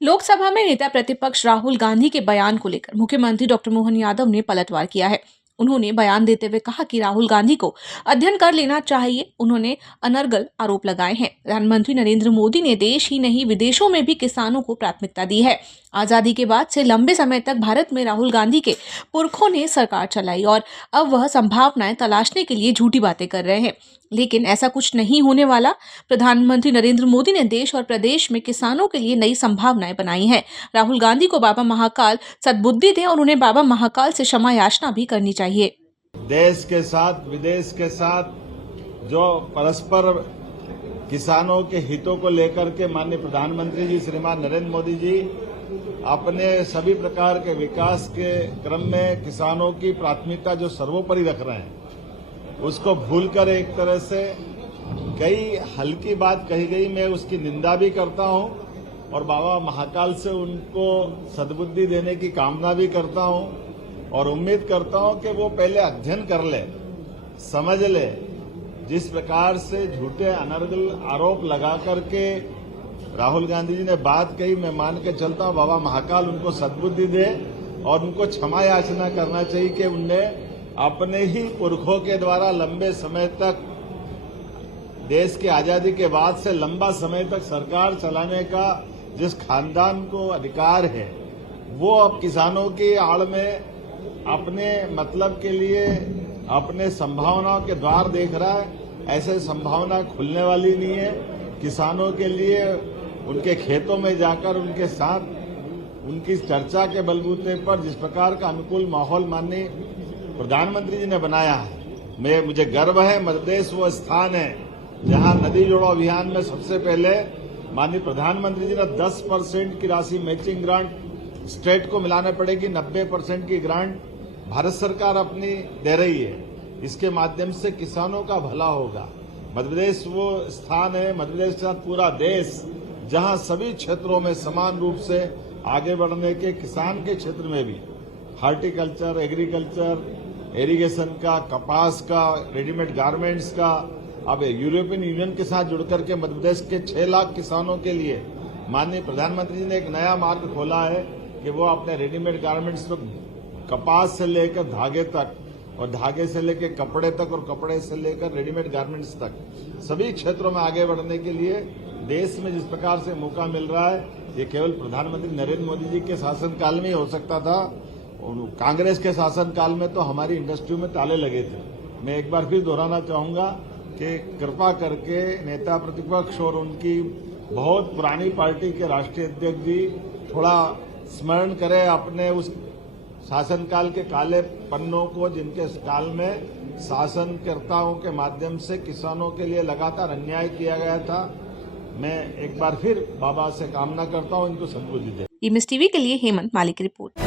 लोकसभा में नेता प्रतिपक्ष राहुल गांधी के बयान को लेकर मुख्यमंत्री डॉक्टर मोहन यादव ने पलटवार किया है। उन्होंने बयान देते हुए कहा कि राहुल गांधी को अध्ययन कर लेना चाहिए। उन्होंने अनर्गल आरोप लगाए हैं। प्रधानमंत्री नरेंद्र मोदी ने देश ही नहीं विदेशों में भी किसानों को प्राथमिकता दी है। आजादी के बाद से लंबे समय तक भारत में राहुल गांधी के पुरखों ने सरकार चलाई और अब वह संभावनाएं तलाशने के लिए झूठी बातें कर रहे हैं, लेकिन ऐसा कुछ नहीं होने वाला। प्रधानमंत्री नरेंद्र मोदी ने देश और प्रदेश में किसानों के लिए नई संभावनाएं बनाई हैं। राहुल गांधी को बाबा महाकाल सद्बुद्धि दें और उन्हें बाबा महाकाल से क्षमा याचना भी करनी चाहिए। देश के साथ विदेश के साथ जो परस्पर किसानों के हितों को लेकर के माननीय प्रधानमंत्री जी श्रीमान नरेंद्र मोदी जी अपने सभी प्रकार के विकास के क्रम में किसानों की प्राथमिकता जो सर्वोपरि रख रहे हैं, उसको भूलकर एक तरह से कई हल्की बात कही गई। मैं उसकी निंदा भी करता हूं और बाबा महाकाल से उनको सद्बुद्धि देने की कामना भी करता हूं और उम्मीद करता हूं कि वो पहले अध्ययन कर ले, समझ ले। जिस प्रकार से झूठे अनर्गल आरोप लगा करके राहुल गांधी जी ने बात कही, मैं मान के चलता हूं बाबा महाकाल उनको सद्बुद्धि दे और उनको क्षमा याचना करना चाहिए कि उनने अपने ही पुरखों के द्वारा लंबे समय तक देश की आजादी के बाद से लंबा समय तक सरकार चलाने का जिस खानदान को अधिकार है, वो अब किसानों की आड़ में अपने मतलब के लिए अपने संभावनाओं के द्वार देख रहा है। ऐसे संभावना खुलने वाली नहीं है। किसानों के लिए उनके खेतों में जाकर उनके साथ उनकी चर्चा के बलबूते पर जिस प्रकार का अनुकूल माहौल माननीय प्रधानमंत्री जी ने बनाया है, मुझे गर्व है। मध्य प्रदेश वो स्थान है जहां नदी जोड़ो अभियान में सबसे पहले माननीय प्रधानमंत्री जी ने 10% की राशि मैचिंग ग्रांट स्टेट को मिलाना पड़ेगी, 90% की ग्रांट भारत सरकार अपनी दे रही है। इसके माध्यम से किसानों का भला होगा। मध्य प्रदेश वो स्थान है, मध्य प्रदेश के साथ पूरा देश, जहां सभी क्षेत्रों में समान रूप से आगे बढ़ने के, किसान के क्षेत्र में भी हार्टिकल्चर, एग्रीकल्चर, इरिगेशन का, कपास का, रेडीमेड गारमेंट्स का, अब यूरोपियन यूनियन के साथ जुड़कर के मध्य प्रदेश के 6 लाख किसानों के लिए माननीय प्रधानमंत्री जी ने एक नया मार्ग खोला है कि वो अपने रेडीमेड गारमेंट्स को कपास से लेकर धागे तक और धागे से लेकर कपड़े तक और कपड़े से लेकर रेडीमेड गारमेंट्स तक सभी क्षेत्रों में आगे बढ़ने के लिए देश में जिस प्रकार से मौका मिल रहा है, ये केवल प्रधानमंत्री नरेंद्र मोदी जी के शासनकाल में ही हो सकता था। कांग्रेस के शासनकाल में तो हमारी इंडस्ट्री में ताले लगे थे। मैं एक बार फिर दोहराना चाहूंगा कि कृपा करके नेता प्रतिपक्ष और उनकी बहुत पुरानी पार्टी के राष्ट्रीय अध्यक्ष जी थोड़ा स्मरण करें अपने उस शासनकाल के काले पन्नों को, जिनके काल में शासनकर्ताओं के माध्यम से किसानों के लिए लगातार अन्याय किया गया था। मैं एक बार फिर बाबा से कामना करता हूं इनको सद्बुद्धि दे। ईएमएस टीवी के लिए हेमंत मालिक की रिपोर्ट।